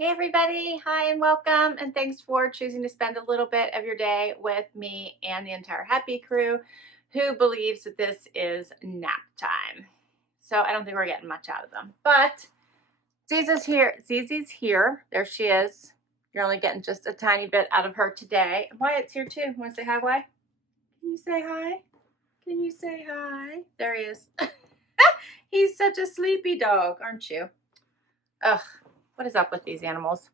Hey everybody, hi and welcome, and thanks for choosing to spend a little bit of your day with me and the entire Happy crew who believes that this is nap time. So I don't think we're getting much out of them, but Zizi's here. Zizi's here. There she is. You're only getting just a tiny bit out of her today. Wyatt's here too. Want to say hi, Wyatt? Can you say hi? Can you say hi? There he is. He's such a sleepy dog, aren't you? Ugh, what is up with these animals?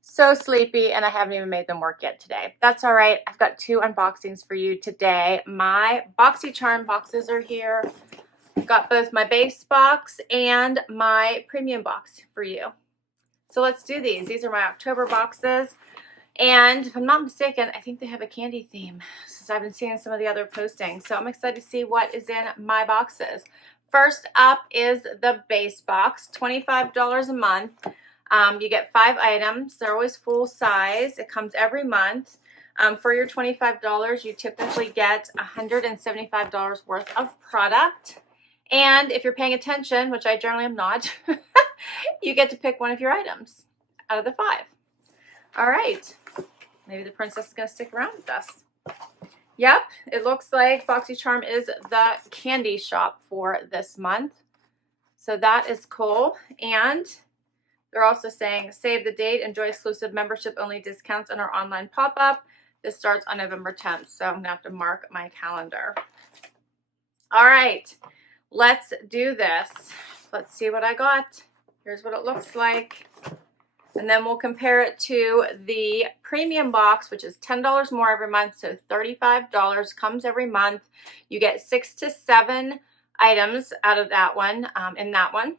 So sleepy, and I haven't even made them work yet today. That's all right. I've got two unboxings for you today. My Boxy Charm boxes are here. I've got both my base box and my premium box for you. So let's do these. These are my October boxes. And if I'm not mistaken, I think they have a candy theme since I've been seeing some of the other postings. So I'm excited to see what is in my boxes. First up is the base box, $25 a month. You get 5 items. They're always full size. It comes every month. For your $25, you typically get $175 worth of product. And if you're paying attention, which I generally am not, you get to pick one of your items out of the 5. All right. Maybe the princess is going to stick around with us. Yep, it looks like Boxy Charm is the candy shop for this month. So that is cool. And they're also saying, save the date, enjoy exclusive membership-only discounts on our online pop-up. This starts on November 10th, so I'm going to have to mark my calendar. All right, let's do this. Let's see what I got. Here's what it looks like. And then we'll compare it to the premium box, which is $10 more every month, so $35 comes every month. You get 6 to 7 items out of that one, in that one.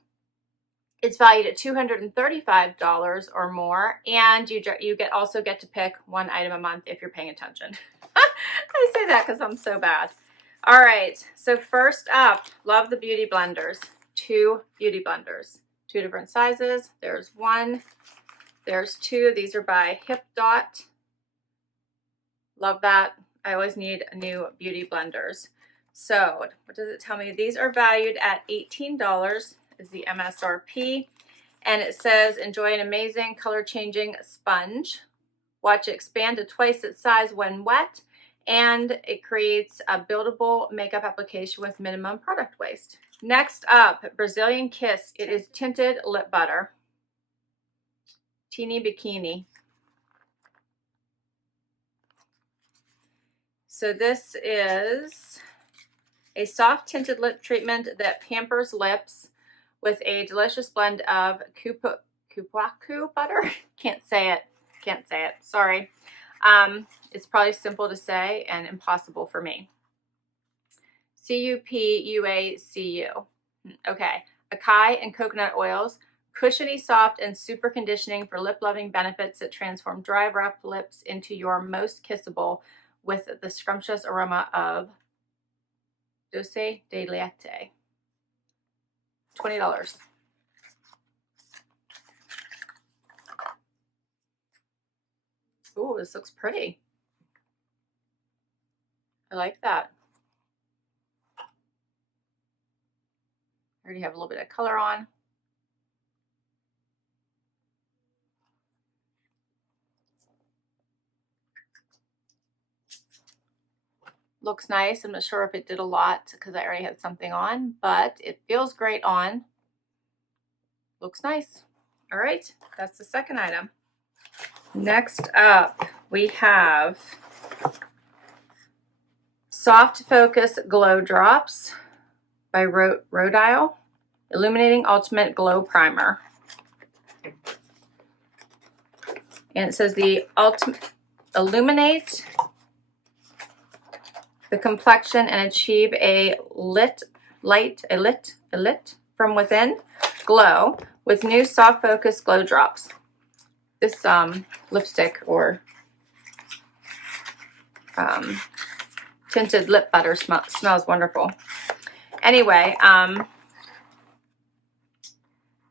It's valued at $235 or more, and you also get to pick one item a month if you're paying attention. I say that because I'm so bad. All right, so first up, love the beauty blenders. 2 beauty blenders, 2 different sizes. There's 1, there's 2. These are by Hip Dot. Love that. I always need new beauty blenders. So what does it tell me? These are valued at $18. Is the MSRP, and it says enjoy an amazing color changing sponge. Watch it expand to twice its size when wet, and it creates a buildable makeup application with minimum product waste. Next up, Brazilian Kiss. It is tinted lip butter. Teeny Bikini. So this is a soft tinted lip treatment that pampers lips with a delicious blend of kupaku butter. Can't say it. Sorry. It's probably simple to say and impossible for me. Cupuacu. Okay. Acai and coconut oils. Cushiony, soft, and super conditioning for lip-loving benefits that transform dry, rough lips into your most kissable with the scrumptious aroma of Dulce de Leite. $20. Ooh, this looks pretty. I like that. I already have a little bit of color on. Looks nice. I'm not sure if it did a lot because I already had something on, but it feels great on. Looks nice. All right, that's the second item. Next up, we have Soft Focus Glow Drops by Rodial Illuminating Ultimate Glow Primer. And it says the illuminate the complexion and achieve a lit from within glow with new Soft Focus Glow Drops. This lipstick or tinted lip butter smells wonderful. Anyway,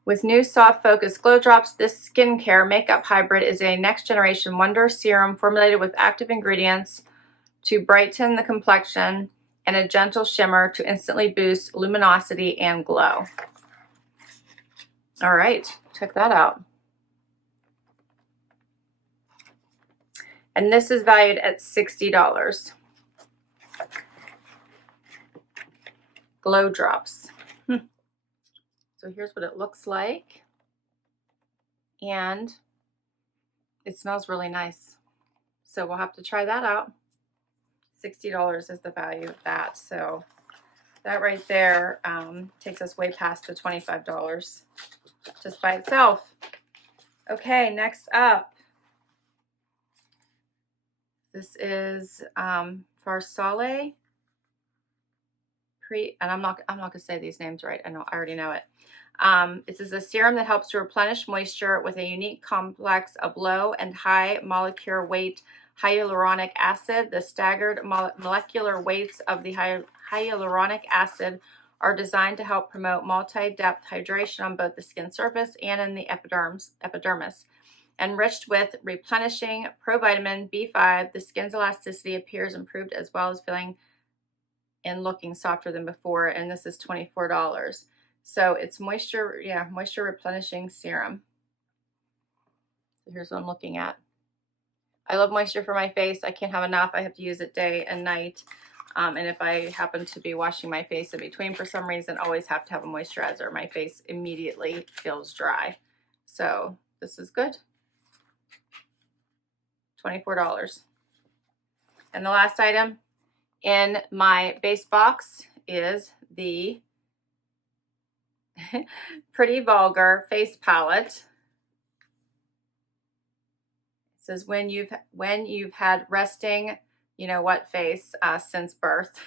with new Soft Focus Glow Drops, this skincare makeup hybrid is a next generation wonder serum formulated with active ingredients to brighten the complexion and a gentle shimmer to instantly boost luminosity and glow. All right, check that out. And this is valued at $60. Glow Drops. So here's what it looks like. And it smells really nice. So we'll have to try that out. $60 is the value of that. So that right there takes us way past the $25 just by itself. Okay, next up. This is Farsale. And I'm not gonna say these names right. I already know it. This is a serum that helps to replenish moisture with a unique complex of low and high molecular weight hyaluronic acid. The staggered molecular weights of the hyaluronic acid are designed to help promote multi-depth hydration on both the skin surface and in the epidermis. Enriched with replenishing provitamin B5, the skin's elasticity appears improved as well as feeling and looking softer than before, and this is $24. So it's moisture replenishing serum. So here's what I'm looking at. I love moisture for my face. I can't have enough. I have to use it day and night. And if I happen to be washing my face in between for some reason, always have to have a moisturizer. My face immediately feels dry. So this is good. $24. And the last item in my base box is the Pretty Vulgar face palette. It says when you've had resting, you know what face since birth.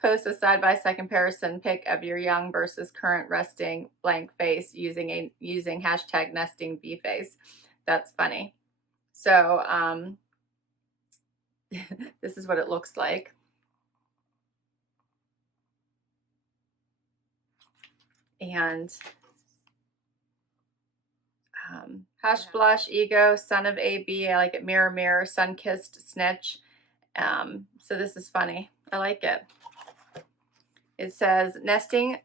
Post a side-by-side comparison pic of your young versus current resting blank face using hashtag nesting bee face. That's funny. So this is what it looks like. And Hush Blush, Ego, Son of AB, I like it, Mirror Mirror, Sun-Kissed Snitch. So this is funny. I like it. It says Nesting,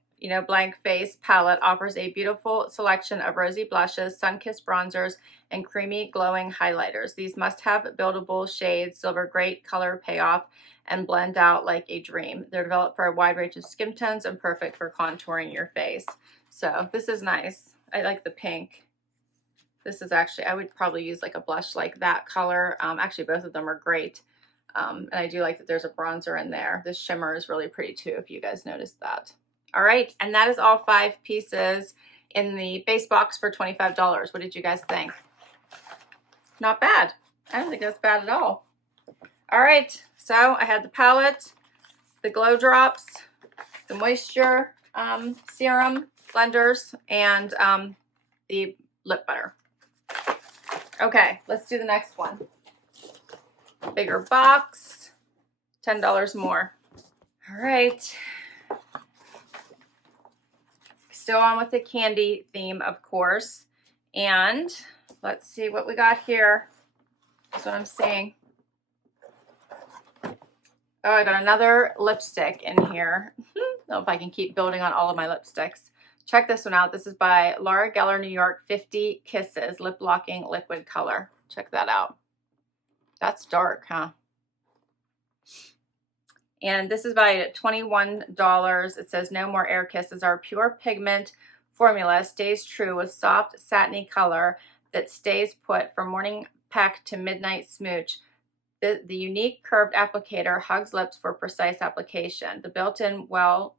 blank face palette offers a beautiful selection of rosy blushes, sun-kissed bronzers, and creamy glowing highlighters. These must-have buildable shades deliver great color payoff and blend out like a dream. They're developed for a wide range of skin tones and perfect for contouring your face. So this is nice. I like the pink. This is actually, I would probably use like a blush like that color. Actually, both of them are great. And I do like that there's a bronzer in there. This shimmer is really pretty too, if you guys noticed that. All right, and that is all 5 pieces in the base box for $25. What did you guys think? Not bad. I don't think that's bad at all. All right, so I had the palette, the glow drops, the moisture serum blenders, and the lip butter. Okay, let's do the next one. Bigger box, $10 more. All right. Still on with the candy theme, of course. And let's see what we got here. That's what I'm seeing. Oh, I got another lipstick in here. I don't know if I can keep building on all of my lipsticks. Check this one out. This is by Laura Geller, New York, 50 Kisses Lip Locking Liquid Color. Check that out. That's dark, huh? And this is valued at $21. It says no more air kisses. Our pure pigment formula stays true with soft satiny color that stays put from morning peck to midnight smooch. The unique curved applicator hugs lips for precise application. The built-in well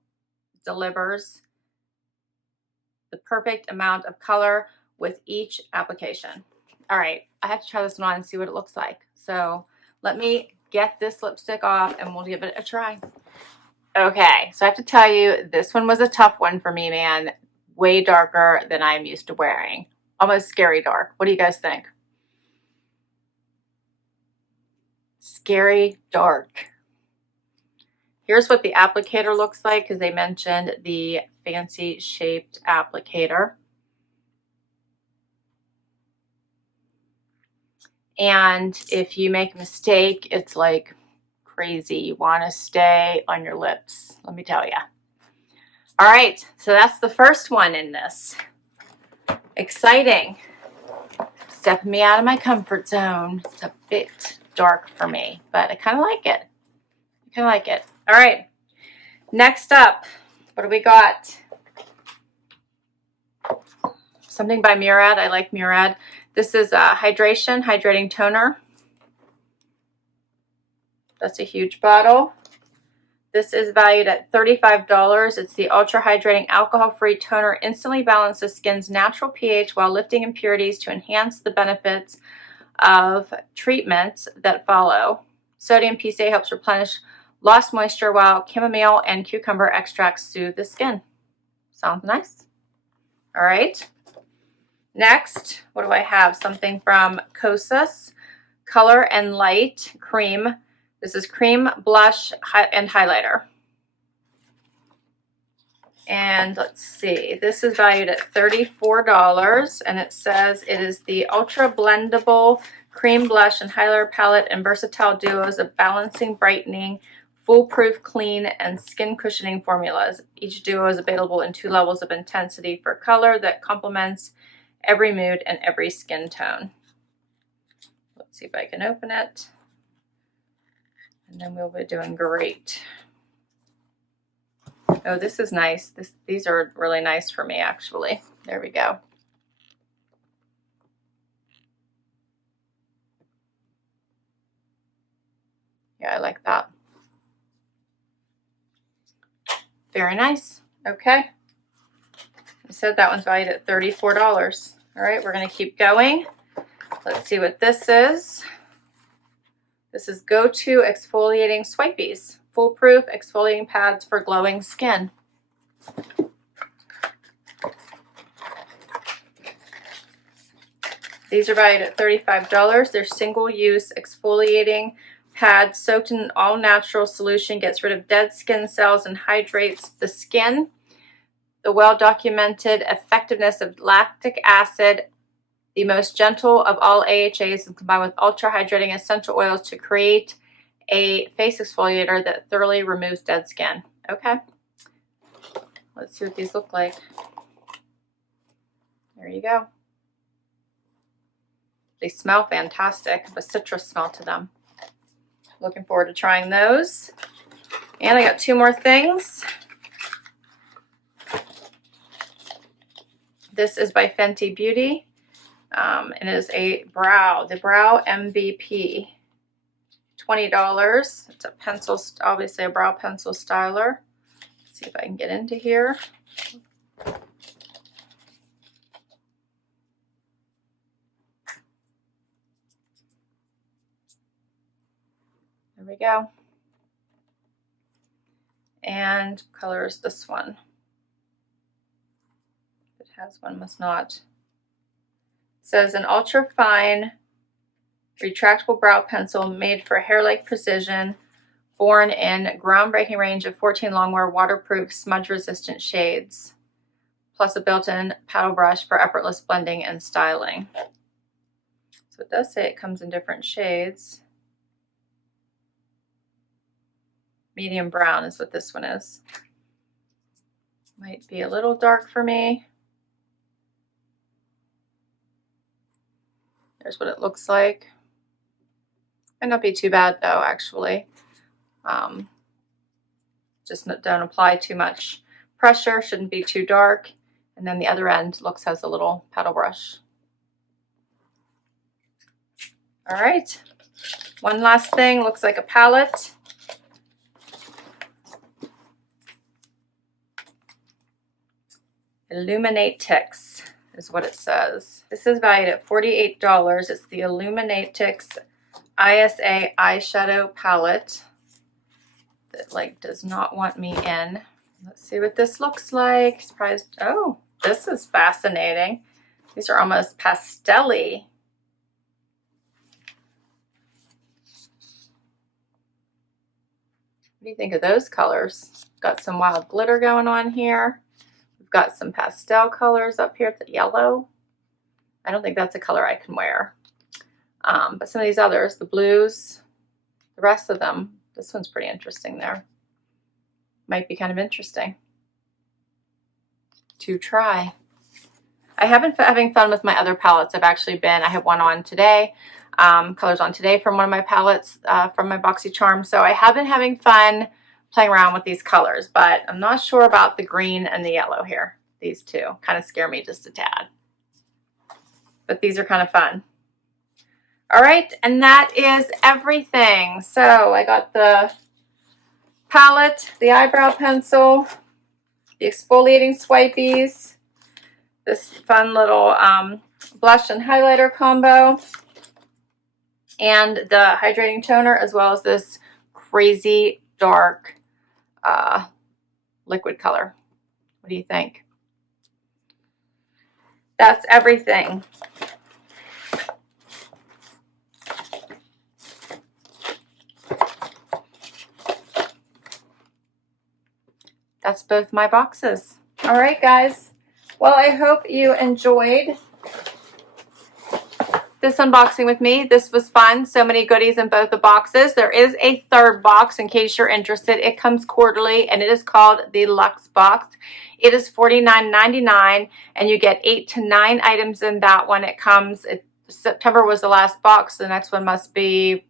delivers the perfect amount of color with each application. All right, I have to try this one on and see what it looks like. So let me get this lipstick off and we'll give it a try. Okay, so I have to tell you, this one was a tough one for me, man. Way darker than I'm used to wearing. Almost scary dark. What do you guys think? Scary dark. Here's what the applicator looks like, because they mentioned the fancy shaped applicator. And if you make a mistake, it's like crazy. You want to stay on your lips, let me tell you. All right, so that's the first one in this. Exciting. Stepping me out of my comfort zone. It's a bit dark for me, but I kind of like it. I kind of like it. All right. Next up, what do we got? Something by Murad. I like Murad. This is a hydrating toner. That's a huge bottle. This is valued at $35. It's the Ultra Hydrating Alcohol-Free Toner. Instantly balances skin's natural pH while lifting impurities to enhance the benefits of treatments that follow. Sodium PCA helps replenish lost moisture, while chamomile and cucumber extracts soothe the skin. Sounds nice. All right. Next, what do I have? Something from Kosas, Color and Light Cream. This is cream, blush, and highlighter. And let's see, this is valued at $34, and it says it is the Ultra Blendable Cream Blush and Highlighter Palette and Versatile Duos of Balancing, Brightening, Foolproof Clean, and Skin Cushioning formulas. Each duo is available in 2 levels of intensity for color that complements every mood and every skin tone. Let's see if I can open it. And then we'll be doing great. Oh, this is nice. These are really nice for me, actually. There we go. Yeah, I like that. Very nice. Okay. I said that one's valued at $34. All right, we're going to keep going. Let's see what this is. This is Go-To Exfoliating Swipies. Foolproof exfoliating pads for glowing skin. These are valued at $35. They're single-use exfoliating pads soaked in an all-natural solution, gets rid of dead skin cells and hydrates the skin. The well-documented effectiveness of lactic acid, the most gentle of all AHAs, is combined with ultra-hydrating essential oils to create a face exfoliator that thoroughly removes dead skin. Okay. Let's see what these look like. There you go. They smell fantastic. A citrus smell to them. Looking forward to trying those. And I got 2 more things. This is by Fenty Beauty. And it is the Brow MVP. $20. It's a pencil, obviously a brow pencil styler. Let's see if I can get into here. There we go. And color is this one. If it has one, must not. It says an ultra fine retractable brow pencil made for hair-like precision, born in groundbreaking range of 14 longwear waterproof smudge-resistant shades, plus a built-in paddle brush for effortless blending and styling. So it does say it comes in different shades. Medium brown is what this one is. Might be a little dark for me. There's what it looks like. Might not be too bad though, actually. Just don't apply too much pressure, shouldn't be too dark. And then the other end has a little paddle brush. All right, one last thing, looks like a palette. Illuminatix is what it says. This is valued at $48. It's the Illuminatix ISA eyeshadow palette that does not want me in. Let's see what this looks like. Surprised. Oh, this is fascinating. These are almost pastel-y. What do you think of those colors? Got some wild glitter going on here. We've got some pastel colors up here. The yellow. I don't think that's a color I can wear. But some of these others, the blues, the rest of them, this one's pretty interesting there. Might be kind of interesting to try. I haven't been having fun with my other palettes. I have one on today. colors on today from one of my palettes from my Boxy Charm. So I have been having fun playing around with these colors, but I'm not sure about the green and the yellow here. These two kind of scare me just a tad. But these are kind of fun. All right, and that is everything. So I got the palette, the eyebrow pencil, the exfoliating swipies, this fun little blush and highlighter combo, and the hydrating toner, as well as this crazy dark liquid color. What do you think? That's everything. That's both my boxes. All right, guys. Well, I hope you enjoyed this unboxing with me. This was fun. So many goodies in both the boxes. There is a third box in case you're interested. It comes quarterly and it is called the Luxe Box. It is $49.99 and you get 8 to 9 items in that one. It comes, September was the last box. The next one must be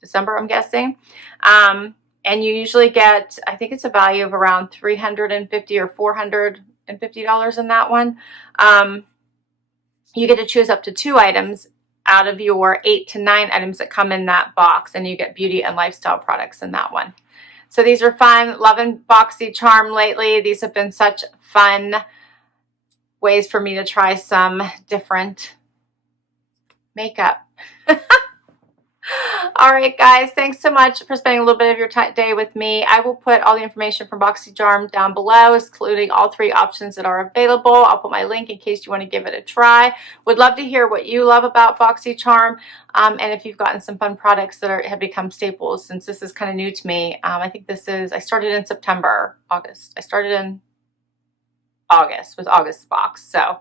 December, I'm guessing. And you usually get, I think it's a value of around $350 or $450 in that one. You get to choose up to 2 items out of your 8 to 9 items that come in that box, and you get beauty and lifestyle products in that one. So these are fun. Loving Boxy Charm lately. These have been such fun ways for me to try some different makeup. All right, guys, thanks so much for spending a little bit of your day with me. I will put all the information from Boxy Charm down below, including all 3 options that are available. I'll put my link in case you want to give it a try. Would love to hear what you love about Boxy Charm, and if you've gotten some fun products that have become staples since this is kind of new to me. I think I started in August. I started in August with August's box, so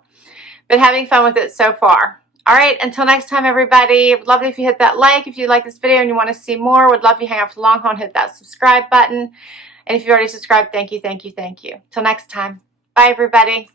been having fun with it so far. All right, until next time, everybody. Would love it if you hit that like. If you like this video and you want to see more, would love if you hang out for long haul and hit that subscribe button. And if you've already subscribed, thank you, thank you, thank you. Till next time. Bye, everybody.